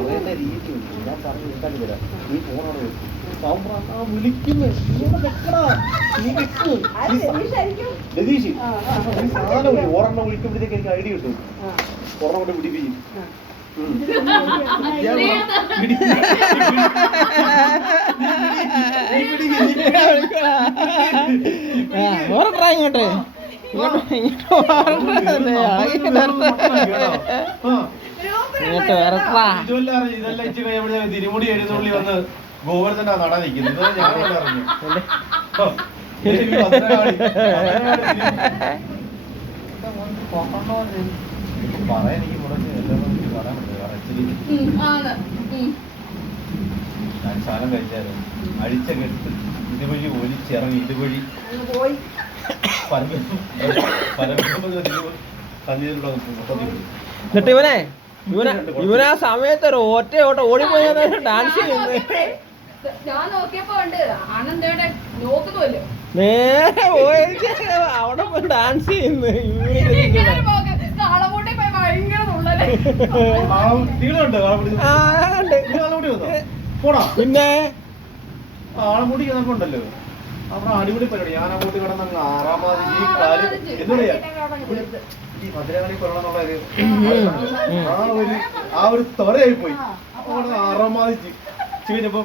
പറയുന്ന രീതിയുണ്ട്. ഞാൻ പറഞ്ഞു ഇട്ടാക്കി തരാം. നീ ഫോണോടെ വിളിക്കുന്നു. നീ വെക്കൂ രതീഷ്. ഈ സാധനം ഒരെണ്ണം വിളിക്കുമ്പോഴത്തേക്ക് എനിക്ക് ഐഡിയ കിട്ടും. ഒരെണ്ണം കൊണ്ട് പിടിപ്പിക്കും. ഇങ്ങോട്ട് ഇതെല്ലാം തിരുമുടി എഴുന്നള്ളി വന്ന് ഗോവർദ്ധന നട നിൽക്കുന്നത് ഞാൻ അറിഞ്ഞു. പറയാൻ എനിക്ക് മുടങ്ങി എല്ലാം പറയാൻ പറ്റില്ല. ഞാൻ സാധനം കഴിച്ചായിരുന്നു. അടിച്ച കെട്ട് ഇതുവഴി ഒലിച്ചിറങ്ങി ഇതുവഴി എന്നിട്ട് ഇവനെ ആ സമയത്ത് ഒരു ഒറ്റ ഓട്ടം ഓടിപ്പോയി ഡാൻസ് ചെയ്യുന്നത് നേരെ പോയി അവിടെ പോയി ഡാൻസ് ചെയ്യുന്നു. പിന്നെ ആളമുടി ഉണ്ടല്ലോ അവിടെ അടിപൊളി പരിപാടി. ഞാൻ അങ്ങോട്ട് കിടന്ന് ആറാമാതി ഈ കാര്യം എന്താ ഈ ഭദ്രകാളി കൊള്ളണമെന്നുള്ള ആ ഒരു തൊരയായി പോയി. അവിടെ ആറാമാതി കഴിഞ്ഞപ്പോ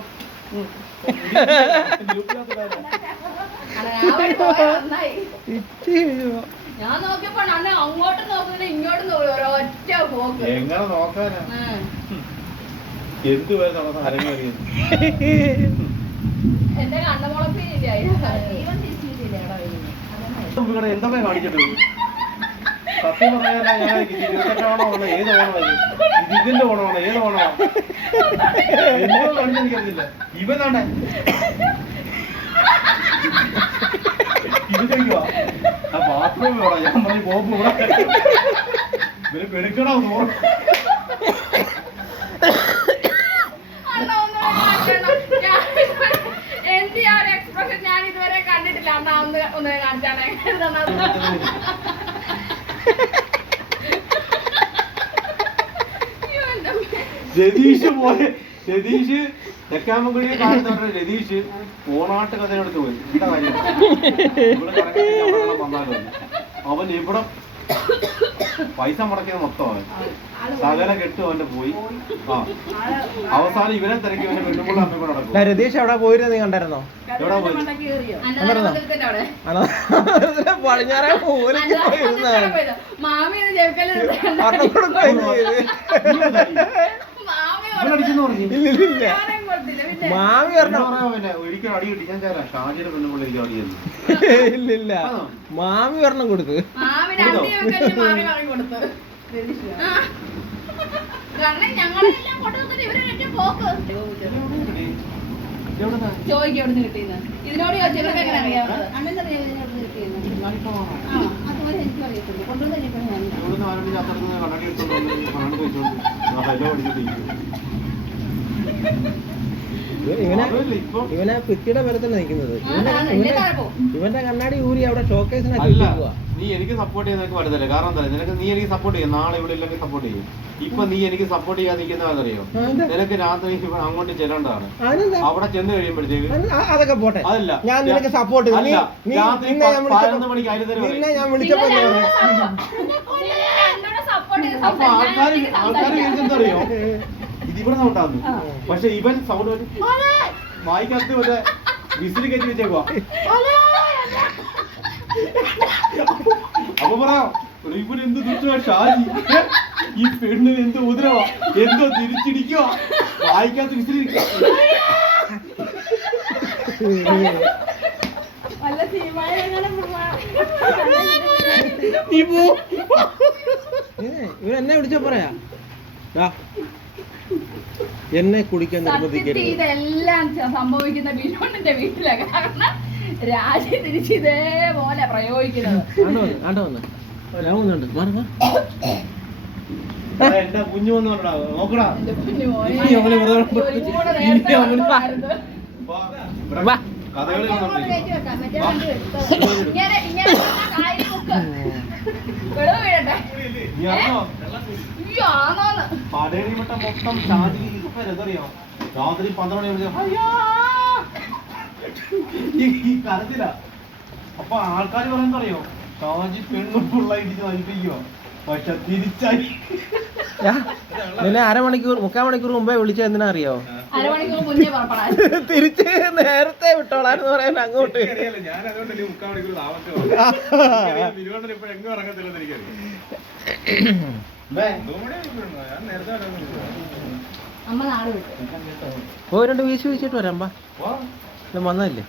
എങ്ങനെ നോക്കാനാ എന്ത് വരെ നടന്ന അരങ്ങേറിയത്. എന്താ കാണിച്ചിട്ട് സത്യം പറയാനല്ല. ഞാൻ 28 ഓണമാണ്. ഏത് ഓണമാണ് ഇതിന്റെ ഓണമാണ്? ഏത് ഓണമാണ് എന്തോ കാണിച്ചെനിക്കറിയില്ല. ഇവനാണ് ഇത് കഴിക്കുവാ ആ ബാത്റൂമിൽ വേണം. ഞാൻ പറഞ്ഞു പോപ്പ് ഇവിടെ എടുക്കണോ ഞാൻ ഇതുവരെ കണ്ടിട്ടില്ല. അന്നാ ഒന്ന് കാണിച്ചാണേ. രതീഷ് പോയി. രതീഷ് തെക്കാമക്കുഴിയെ കാലത്തോടെ രതീഷ് ഓണാട്ട് കഥയെടുത്ത് പോയി. ഇവിടെ കാര്യം വന്നാലോ അവൻ ഇവിടെ പൈസ മുടക്കിയത് മൊത്തം അവൻ സകല കെട്ട് അവന്റെ പോയി. അവസാനം ഇവനെ തിരക്കി ഇവന്റെ പെണ്ണുമ്പോൾ അമ്മ നടക്കും. രതീഷ് എവിടെ പോയിരുന്നു നീ കണ്ടായിരുന്നോ? എവിടെ പോയി? പടിഞ്ഞാറേ മാമി ഒരിക്കലും അടി കിട്ടി. ഞാൻ ഷാജിയുടെ പെണ്ണുമ്പോൾ എനിക്ക് അടിയല്ലോ. ഇല്ലില്ല മാമി ഒരെണ്ണം കൊടുത്ത് ചോദിക്കും കിട്ടിയെന്ന്. ഇതിനോട് ചോദിച്ചവർക്ക് എങ്ങനെ അറിയാവുന്നത്? ഇവനെ ഭിത്തിയുടെ ബലത്തല്ല നിൽക്കുന്നത്. ഇവന്റെ കണ്ണാടി ഊരി അവിടെ ഷോക്കേസിനൊക്കെ. നീ എനിക്ക് സപ്പോർട്ട് ചെയ്യാൻ നിനക്ക് പറ്റത്തില്ല. കാരണം എന്താ നിനക്ക് നീ എനിക്ക് സപ്പോർട്ട് ചെയ്യും. നാളെ ഇവിടെ ഇല്ലെങ്കിൽ സപ്പോർട്ട് ചെയ്യും. ഇപ്പൊ നീ എനിക്ക് സപ്പോർട്ട് ചെയ്യാൻ നിൽക്കുന്നതറിയോ? നിനക്ക് രാത്രി അങ്ങോട്ട് ചെല്ലേണ്ടതാണ്. അവിടെ ചെന്ന് കഴിയുമ്പോഴത്തേക്ക് അതൊക്കെ പോട്ടെ. അതല്ല ഞാൻ നിനക്ക് സപ്പോർട്ട് രാത്രി 11 മണിക്ക് ഞാൻ വിളിച്ചപ്പോ അപ്പൊ ആൾക്കാർ എന്താറിയോ ഇതിവിടെ സൗണ്ടാന്ന്. പക്ഷെ ഇവൻ സൗണ്ട് വായിക്കകത്ത് മറ്റേ വിസിൽ കയറ്റി വെച്ചേക്കുവാ. അപ്പൊ പറയാം ഇവൻ എന്ത് ദുഷ്ടമാ ഷാജി. ഈ പെണ്ണിന് എന്ത് ഉദരവാ എന്തോ തിരിച്ചിടിക്കുവാ. വായിക്കകത്ത് വിസിലിരിക്കുക. ഇവൻ എന്നെ വിളിച്ച പറയാ എന്നെ കുടിക്കാൻ നിർബന്ധിക്കരുത്. ഇതെല്ലാം സംഭവിക്കുന്ന ബിനോണിന്റെ വീട്ടിലാണ്. കാരണം രാജി തിരിച്ച് ഇതേപോലെ പ്രയോഗിക്കുന്നത്. എന്റെ കുഞ്ഞു വന്നോണ്ടാ നോക്കടാ. കഥകളി ഇങ്ങനെ അയ്യോ ആണോന്ന് പടയണിപ്പെട്ട മൊത്തം ചാടി എന്തറിയോ രാത്രി 12 മണി ഈ കരച്ചില്ല. അപ്പൊ ആൾക്കാർ പറയുന്നത് അറിയോ ഷാജി പെണ്ണും ഫുള്ളായിട്ട് വലിപ്പിക്കുവോ, പക്ഷെ തിരിച്ചായി നിന്നെ 3/4 മണിക്കൂർ മുമ്പേ വിളിച്ചത് എന്തിനാ അറിയോ? അരമണിക്കൂർ മുന്നേ പുറപ്പെടാൻ. തിരിച്ച് നേരത്തെ വിട്ടോളാന്ന് പറയാൻ അങ്ങോട്ട്. ഞാൻ അതുകൊണ്ട് 3/4 മണിക്കൂർ താമസിച്ചു. ഇപ്പൊ എങ്ങും ഇറങ്ങത്തില്ലെന്ന് എനിക്കറിയാം. ഞാൻ നേരത്തെ അമ്മ നാട് വിട്ടു. പോയി 2 വീശി വീശിട്ട് വരാം. വന്നതല്ലേ.